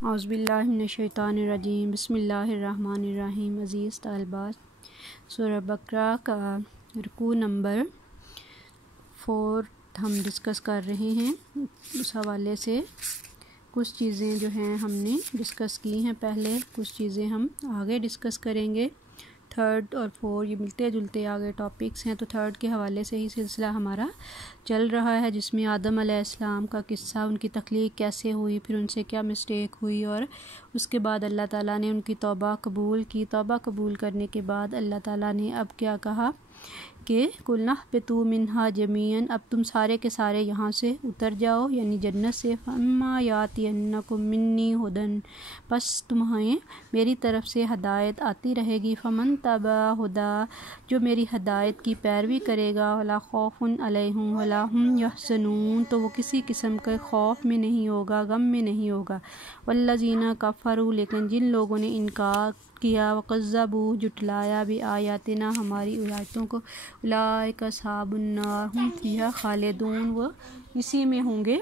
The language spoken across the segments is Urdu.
اعوذ باللہ من الشیطان الرجیم، بسم اللہ الرحمن الرحیم۔ عزیز طالبات، سورہ بقرہ کا رکوع نمبر 4 ہم ڈسکس کر رہے ہیں۔ اس حوالے سے کچھ چیزیں جو ہیں ہم نے ڈسکس کی ہیں پہلے، کچھ چیزیں ہم آگے ڈسکس کریں گے۔ 3 اور 4 یہ ملتے جلتے آگے ٹاپکس ہیں، تو 3 کے حوالے سے ہی سلسلہ ہمارا چل رہا ہے، جس میں آدم علیہ السلام کا قصہ، ان کی تخلیق کیسے ہوئی، پھر ان سے کیا مسٹیک ہوئی، اور اس کے بعد اللہ تعالیٰ نے ان کی توبہ قبول کی۔ توبہ قبول کرنے کے بعد اللہ تعالیٰ نے اب کیا کہا کہ قُلْنَا اهْبِطُوا مِنْهَا جَمِيعًا، اب تم سارے کے سارے یہاں سے اتر جاؤ، یعنی جنت سے۔ فَإِمَّا يَأْتِيَنَّكُم مِّنِّي هُدًى، بس تمہیں میری طرف سے ہدایت آتی رہے گی۔ فَمَن تَبِعَ هُدَىٰ، جو میری ہدایت کی پیروی کرے گا، وَلَا خَوْفٌ عَلَيْهِمْ وَلَا هُمْ يَحْزَنُونَ، تو وہ کسی قسم کے خوف میں نہیں ہوگا، غم میں نہیں ہوگا۔ وَالَّذِينَ كَفَرُوا، لیکن جن لوگوں نے انکار کیا، وَكَذَّبُوا، جھٹلایا، بِآیاتِنَا، ہماری آیاتوں کو، اولئک اصحاب النار ھم فیہا خالدون، وہ اسی میں ہوں گے۔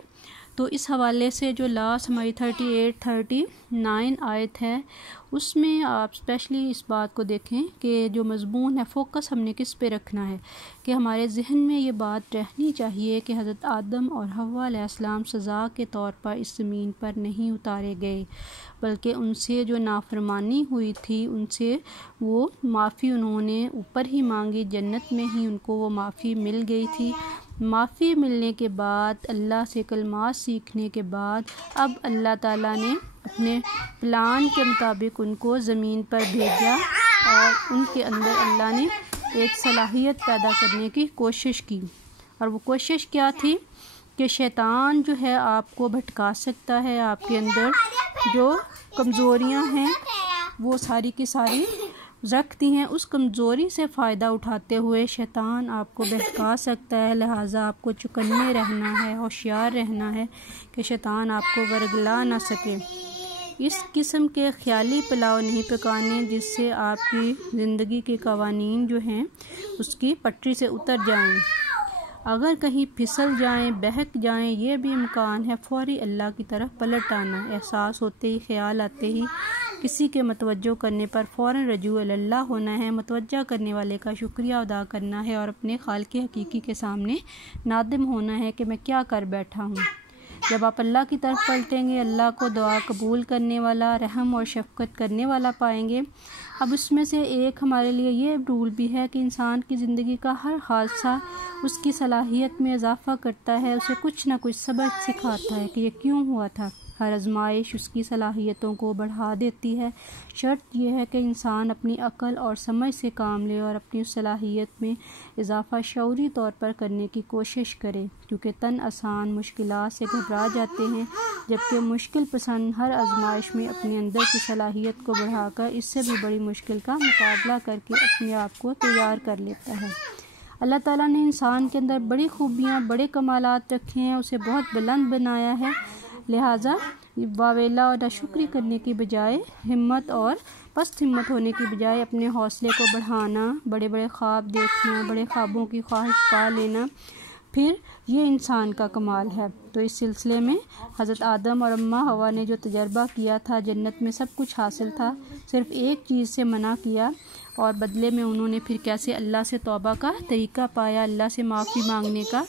تو اس حوالے سے جو لاسٹ ہماری 38-39 آیت ہے، اس میں آپ اسپیشلی اس بات کو دیکھیں کہ جو مضمون ہے، فوکس ہم نے کس پہ رکھنا ہے، کہ ہمارے ذہن میں یہ بات رہنی چاہیے کہ حضرت آدم اور حوا علیہ السلام سزا کے طور پر اس زمین پر نہیں اتارے گئے، بلکہ ان سے جو نافرمانی ہوئی تھی، ان سے وہ معافی انہوں نے اوپر ہی مانگی، جنت میں ہی ان کو وہ معافی مل گئی تھی۔ معافی ملنے کے بعد، اللہ سے کلمات سیکھنے کے بعد، اب اللہ تعالیٰ نے اپنے پلان کے مطابق ان کو زمین پر بھیجا، اور ان کے اندر اللہ نے ایک صلاحیت پیدا کرنے کی کوشش کی۔ اور وہ کوشش کیا تھی کہ شیطان جو ہے آپ کو بھٹکا سکتا ہے، آپ کے اندر جو کمزوریاں ہیں وہ ساری کی ساری رکھتی ہیں، اس کمزوری سے فائدہ اٹھاتے ہوئے شیطان آپ کو بہکا سکتا ہے۔ لہٰذا آپ کو چکنے رہنا ہے، ہوشیار رہنا ہے کہ شیطان آپ کو ورگلا نہ سکے۔ اس قسم کے خیالی پلاؤ نہیں پکانے جس سے آپ کی زندگی کے قوانین جو ہیں اس کی پٹری سے اتر جائیں۔ اگر کہیں پھسل جائیں، بہک جائیں، یہ بھی امکان ہے، فوری اللہ کی طرف پلٹ آنا، احساس ہوتے ہی، خیال آتے ہی کسی کے متوجہ کرنے پر فوراً رجوع اللہ ہونا ہے، متوجہ کرنے والے کا شکریہ ادا کرنا ہے، اور اپنے خالق حقیقی کے سامنے نادم ہونا ہے کہ میں کیا کر بیٹھا ہوں۔ جب آپ اللہ کی طرف پلٹیں گے، اللہ کو دعا قبول کرنے والا، رحم اور شفقت کرنے والا پائیں گے۔ اب اس میں سے ایک ہمارے لیے یہ رول بھی ہے کہ انسان کی زندگی کا ہر حادثہ اس کی صلاحیت میں اضافہ کرتا ہے، اسے کچھ نہ کچھ سبق سکھاتا ہے کہ یہ کیوں ہوا تھا۔ ہر آزمائش اس کی صلاحیتوں کو بڑھا دیتی ہے۔ شرط یہ ہے کہ انسان اپنی عقل اور سمجھ سے کام لے اور اپنی صلاحیت میں اضافہ شعوری طور پر کرنے کی کوشش کرے، کیونکہ تن آسان مشکلات سے گھبرا جاتے ہیں، جبکہ مشکل پسند ہر آزمائش میں اپنے اندر کی صلاحیت کو بڑھا کر اس سے بھی بڑی مشکل کا مقابلہ کر کے اپنے آپ کو تیار کر لیتا ہے۔ اللہ تعالیٰ نے انسان کے اندر بڑی خوبیاں، بڑے کمالات رکھے ہیں، اسے بہت بلند بنایا ہے، لہٰذا واویلا اور ناشکری کرنے کی بجائے، ہمت اور پست ہمت ہونے کی بجائے اپنے حوصلے کو بڑھانا، بڑے بڑے خواب دیکھنا، بڑے خوابوں کی خواہش پا لینا، پھر یہ انسان کا کمال ہے۔ تو اس سلسلے میں حضرت آدم اور اماں حوا نے جو تجربہ کیا تھا، جنت میں سب کچھ حاصل تھا، صرف ایک چیز سے منع کیا، اور بدلے میں انہوں نے پھر کیسے اللہ سے توبہ کا طریقہ پایا، اللہ سے معافی مانگنے کا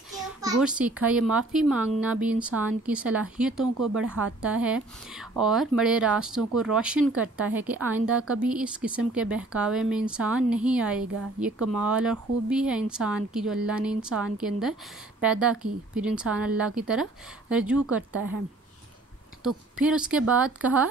گر سیکھا۔ یہ معافی مانگنا بھی انسان کی صلاحیتوں کو بڑھاتا ہے اور بڑے راستوں کو روشن کرتا ہے کہ آئندہ کبھی اس قسم کے بہکاوے میں انسان نہیں آئے گا۔ یہ کمال اور خوبی ہے انسان کی، جو اللہ نے انسان کے اندر پیدا کی، پھر انسان اللہ کی طرف رجوع کرتا ہے۔ تو پھر اس کے بعد کہا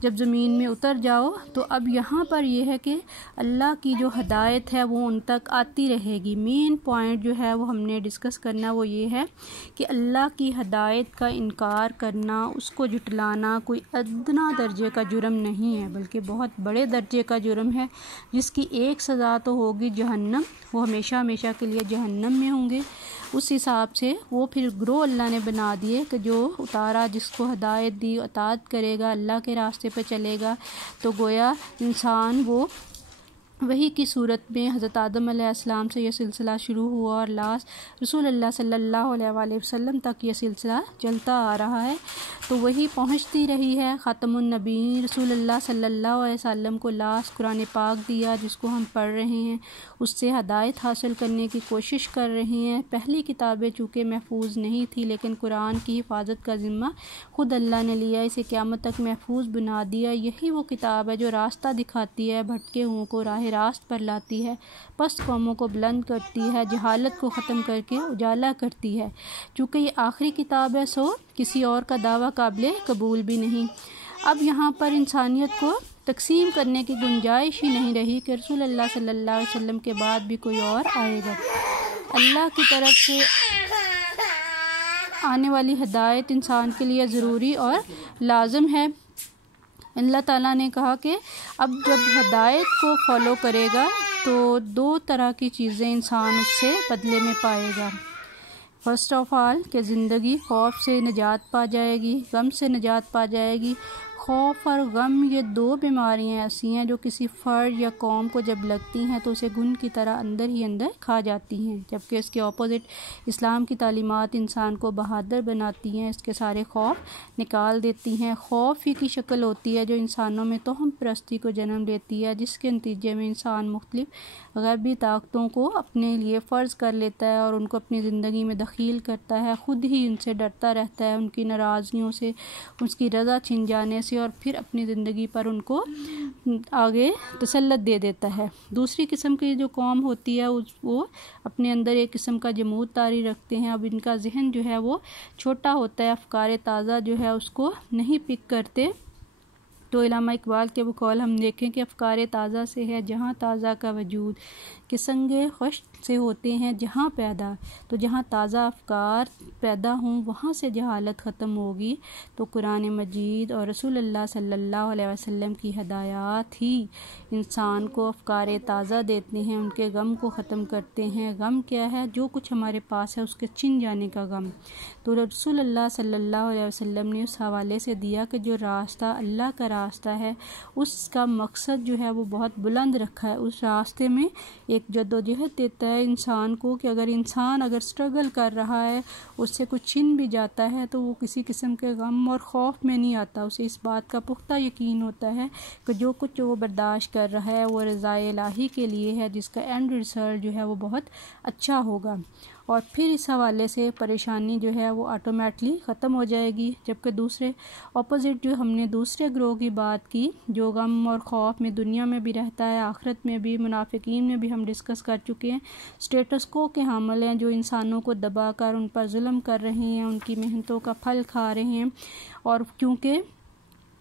جب زمین میں اتر جاؤ، تو اب یہاں پر یہ ہے کہ اللہ کی جو ہدایت ہے وہ ان تک آتی رہے گی۔ مین پوائنٹ جو ہے وہ ہم نے ڈسکس کرنا وہ یہ ہے کہ اللہ کی ہدایت کا انکار کرنا، اس کو جھٹلانا کوئی ادنا درجے کا جرم نہیں ہے، بلکہ بہت بڑے درجے کا جرم ہے، جس کی ایک سزا تو ہوگی جہنم، وہ ہمیشہ ہمیشہ کے لیے جہنم میں ہوں گے۔ اس حساب سے وہ پھر گروہ اللہ نے بنا دیے کہ جو اتارا، جس کو ہدایت دی، اطاعت کرے گا، اللہ کے راستے پہ چلے گا، تو گویا انسان وہ وحی کی صورت میں حضرت آدم علیہ السلام سے یہ سلسلہ شروع ہوا اور لاسٹ رسول اللہ صلی اللہ علیہ وآلہ وسلم تک یہ سلسلہ چلتا آ رہا ہے. تو وہی پہنچتی رہی ہے. خاتم النبیین رسول اللہ صلی اللہ علیہ وسلم کو لاسٹ قرآن پاک دیا جس کو ہم پڑھ رہے ہیں, اس سے ہدایت حاصل کرنے کی کوشش کر رہے ہیں. پہلی کتابیں چونکہ محفوظ نہیں تھی لیکن قرآن کی حفاظت کا ذمہ خود اللہ نے لیا, اسے قیامت تک محفوظ بنا دیا. یہی وہ کتاب ہے جو راستہ دکھاتی ہے, بھٹکے ہوں کو راہ راست پر لاتی ہے, پست قوموں کو بلند کرتی ہے, جہالت کو ختم کر کے اجالا کرتی ہے. چونکہ یہ آخری کتاب ہے سو کسی اور کا دعویٰ قابل قبول بھی نہیں. اب یہاں پر انسانیت کو تقسیم کرنے کی گنجائش ہی نہیں رہی کہ رسول اللہ صلی اللہ علیہ وسلم کے بعد بھی کوئی اور آئے گا. اللہ کی طرف سے آنے والی ہدایت انسان کے لیے ضروری اور لازم ہے. اللہ تعالیٰ نے کہا کہ اب جب ہدایت کو فالو کرے گا تو دو طرح کی چیزیں انسان اس سے بدلے میں پائے گا. فرسٹ آف آل کہ زندگی خوف سے نجات پا جائے گی, غم سے نجات پا جائے گی. خوف اور غم یہ دو بیماریاں ایسی ہیں جو کسی فرد یا قوم کو جب لگتی ہیں تو اسے گھن کی طرح اندر ہی اندر کھا جاتی ہیں, جبکہ اس کے اپوزٹ اسلام کی تعلیمات انسان کو بہادر بناتی ہیں, اس کے سارے خوف نکال دیتی ہیں. خوف ہی کی شکل ہوتی ہے جو انسانوں میں توہم پرستی کو جنم دیتی ہے, جس کے نتیجے میں انسان مختلف غیبی طاقتوں کو اپنے لیے فرض کر لیتا ہے اور ان کو اپنی زندگی میں دخیل کرتا ہے. خود ہی ان سے ڈرتا رہتا ہے, ان کی ناراضگیوں سے, اس کی رضا چھن جانے سے, اور پھر اپنی زندگی پر ان کو آگے تسلط دے دیتا ہے. دوسری قسم کی جو قوم ہوتی ہے وہ اپنے اندر ایک قسم کا جمود طاری رکھتے ہیں. اب ان کا ذہن جو ہے وہ چھوٹا ہوتا ہے, افکار تازہ جو ہے اس کو نہیں پک کرتے. تو علامہ اقبال کے بقول ہم دیکھیں کہ افکار تازہ سے ہے جہاں تازہ کا وجود, کہ سنگ خشک سے ہوتے ہیں جہاں پیدا. تو جہاں تازہ افکار پیدا ہوں وہاں سے جہالت ختم ہوگی. تو قرآن مجید اور رسول اللہ صلی اللہ علیہ وسلم کی ہدایات ہی انسان کو افکار تازہ دیتے ہیں, ان کے غم کو ختم کرتے ہیں. غم کیا ہے؟ جو کچھ ہمارے پاس ہے اس کے چھن جانے کا غم. تو رسول اللہ صلی اللہ علیہ وسلم نے اس حوالے سے دیا کہ جو راستہ اللہ کا راستہ ہے اس کا مقصد جو ہے وہ بہت بلند رکھا ہے. اس راستے میں ایک جدوجہد دیتا ہے انسان کو کہ اگر انسان اسٹرگل کر رہا ہے, اس سے کچھ چھن بھی جاتا ہے تو وہ کسی قسم کے غم اور خوف میں نہیں آتا. اسے اس بات کا پختہ یقین ہوتا ہے کہ جو کچھ وہ برداشت کر رہا ہے وہ رضا الہی کے لیے ہے, جس کا اینڈ ریزلٹ جو ہے وہ بہت اچھا ہوگا. اور پھر اس حوالے سے پریشانی جو ہے وہ آٹومیٹلی ختم ہو جائے گی. جبکہ دوسرے اپوزٹ جو ہم نے دوسرے گروہ کی بات کی جو غم اور خوف میں دنیا میں بھی رہتا ہے, آخرت میں بھی, منافقین میں بھی ہم ڈسکس کر چکے ہیں. اسٹیٹس کو کے حامل ہیں جو انسانوں کو دبا کر ان پر ظلم کر رہے ہیں, ان کی محنتوں کا پھل کھا رہے ہیں. اور کیونکہ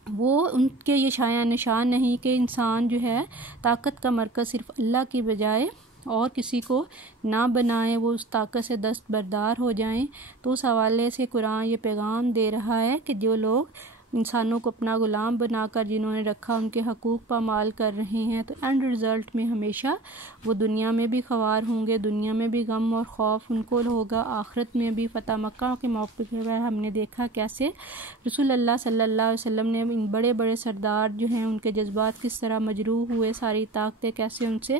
وہ ان کے یہ شایع نشان نہیں کہ انسان جو ہے طاقت کا مرکز صرف اللہ کی بجائے اور کسی کو نہ بنائیں, وہ اس طاقت سے دستبردار ہو جائیں. تو اس حوالے سے قرآن یہ پیغام دے رہا ہے کہ جو لوگ انسانوں کو اپنا غلام بنا کر جنہوں نے رکھا ان کے حقوق پامال کر رہے ہیں تو اینڈ رزلٹ میں ہمیشہ وہ دنیا میں بھی خوار ہوں گے, دنیا میں بھی غم اور خوف ان کو ہوگا, آخرت میں بھی. فتح مکہ کے موقع پر ہم نے دیکھا کیسے رسول اللہ صلی اللہ علیہ وسلم نے ان بڑے بڑے سردار جو ہیں ان کے جذبات کس طرح مجروح ہوئے, ساری طاقتیں کیسے ان سے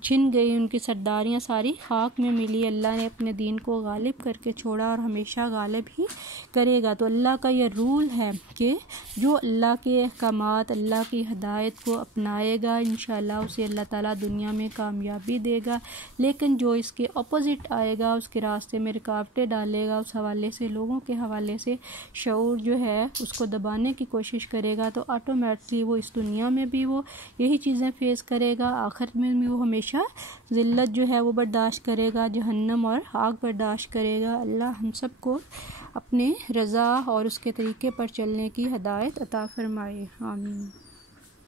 چھن گئی, ان کی سرداریاں ساری خاک میں ملی. اللہ نے اپنے دین کو غالب کر کے چھوڑا اور ہمیشہ غالب ہی کرے گا. تو اللہ کا یہ رول ہے کہ جو اللہ کے احکامات, اللہ کی ہدایت کو اپنائے گا انشاءاللہ اسے اللہ تعالیٰ دنیا میں کامیابی دے گا. لیکن جو اس کے اپوزٹ آئے گا, اس کے راستے میں رکاوٹیں ڈالے گا, اس حوالے سے لوگوں کے حوالے سے شعور جو ہے اس کو دبانے کی کوشش کرے گا, تو آٹومیٹکلی وہ اس دنیا میں بھی وہ یہی چیزیں فیس کرے گا, آخر میں بھی وہ ہمیشہ ذلت جو ہے وہ برداشت کرے گا, جہنم اور آگ برداشت کرے گا. اللہ ہم سب کو اپنے رضا اور اس کے طریقے پر چلنے کی ہدایت عطا فرمائے. آمین.